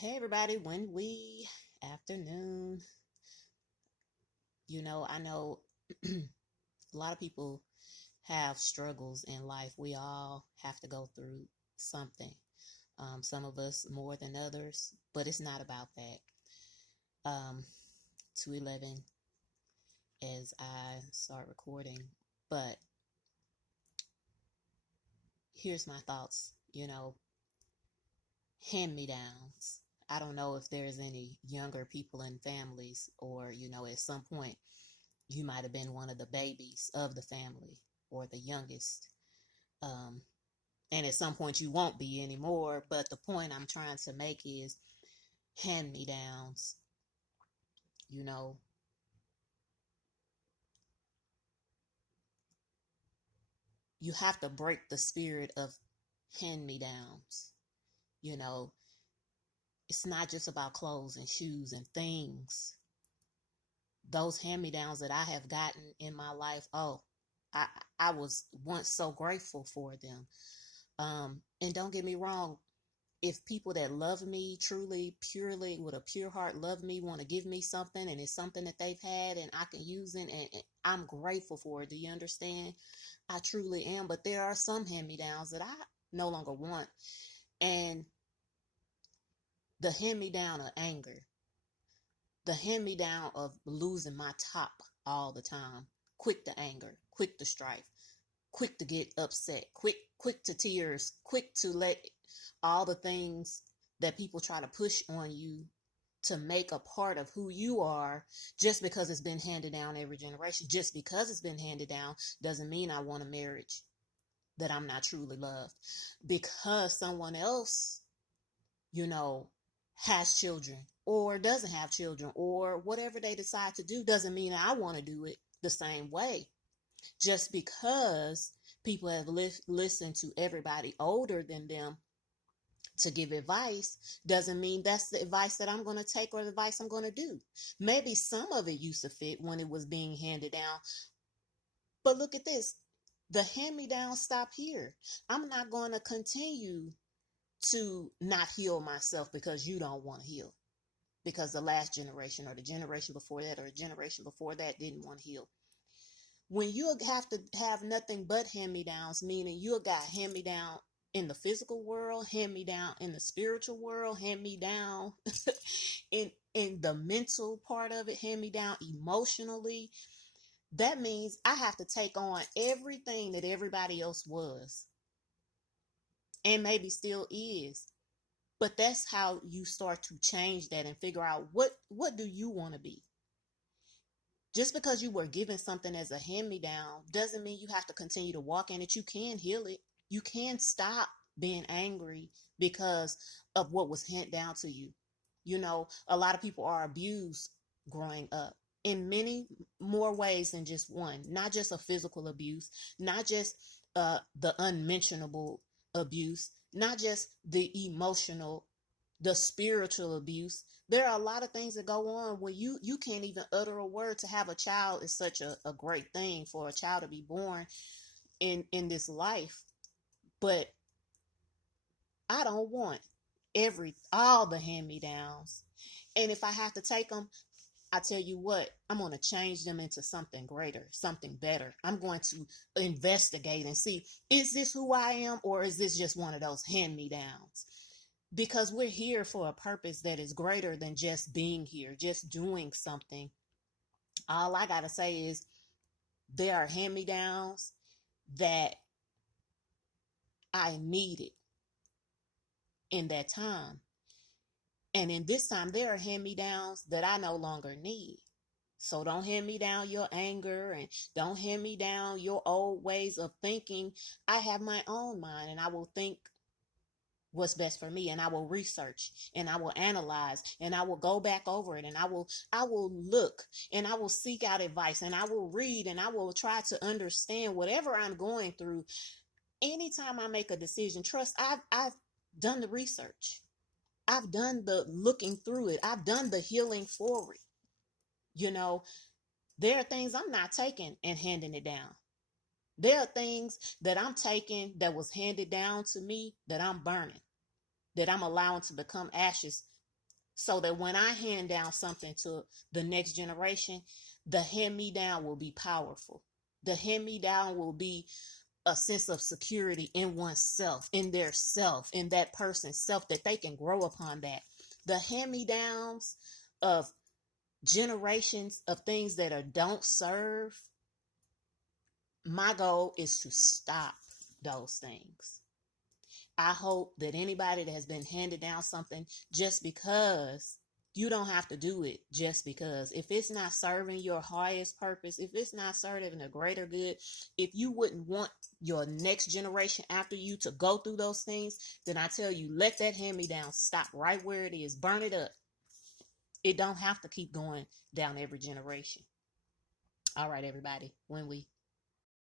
Hey everybody, afternoon. I know a lot of people have struggles in life. We all have to go through something. Some of us more than others, but it's not about that. 2:11 as I start recording, but here's my thoughts. Hand-me-downs. I don't know if there's any younger people in families or, at some point you might have been one of the babies of the family or the youngest. Um, and at some point you won't be anymore. But the point I'm trying to make is hand me downs. You know, you have to break the spirit of hand me downs. You know, it's not just about clothes and shoes and things. Those hand me downs that I have gotten in my life, I, I was once so grateful for them. And don't get me wrong, if people that love me truly, purely, with a pure heart, love me, want to give me something, and it's something that they've had and I can use it, and I'm grateful for it. Do you understand? I truly am. But there are some hand-me-downs that I no longer want. And the hand-me-down of anger, the hand-me-down of losing my top all the time, quick to anger, quick to strife, quick to get upset, quick to tears, quick to let all the things that people try to push on you to make a part of who you are, just because it's been handed down every generation. Just because it's been handed down doesn't mean I want a marriage that I'm not truly loved. Because someone else, you know, has children or doesn't have children or whatever they decide to do doesn't mean I want to do it the same way. Just because people have listened to everybody older than them to give advice doesn't mean that's the advice that I'm going to take or the advice I'm going to do. Maybe some of it used to fit when it was being handed down. But look at this. The hand me down stop here. I'm not going to continue to not heal myself because you don't want to heal. Because the last generation or the generation before that or the generation before that didn't want to heal. When you have to have nothing but hand-me-downs, meaning you got hand-me-down in the physical world, hand-me-down in the spiritual world, hand-me-down in the mental part of it, hand-me-down emotionally, that means I have to take on everything that everybody else was and maybe still is. But that's how you start to change that and figure out what do you want to be. Just because you were given something as a hand-me-down doesn't mean you have to continue to walk in it. You can heal it. You can stop being angry because of what was handed down to you. A lot of people are abused growing up in many more ways than just one. Not just a physical abuse, not just the unmentionable abuse, not just the emotional, the spiritual abuse. There are a lot of things that go on when you can't even utter a word. To have a child is such a great thing, for a child to be born in this life. But I don't want all the hand-me-downs. And if I have to take them, I tell you what, I'm going to change them into something greater, something better. I'm going to investigate and see, is this who I am, or is this just one of those hand-me-downs? Because we're here for a purpose that is greater than just being here, just doing something. All I got to say is there are hand-me-downs that I needed in that time. And in this time, there are hand-me-downs that I no longer need. So don't hand me down your anger, and don't hand me down your old ways of thinking. I have my own mind, and I will think what's best for me, and I will research, and I will analyze, and I will go back over it, and I will look, and I will seek out advice, and I will read, and I will try to understand whatever I'm going through. Anytime I make a decision, trust, I've done the research. I've done the looking through it. I've done the healing for it. You know, there are things I'm not taking and handing it down. There are things that I'm taking that was handed down to me that I'm burning, that I'm allowing to become ashes so that when I hand down something to the next generation, the hand me down will be powerful. The hand me down will be a sense of security in oneself, in their self, in that person's self, that they can grow upon that. The hand me downs of generations of things that don't serve, my goal is to stop those things. I hope that anybody that has been handed down something just because, you don't have to do it just because. If it's not serving your highest purpose, if it's not serving a greater good, if you wouldn't want your next generation after you to go through those things, then I tell you, let that hand me down stop right where it is. Burn it up. It don't have to keep going down every generation. All right, everybody. When we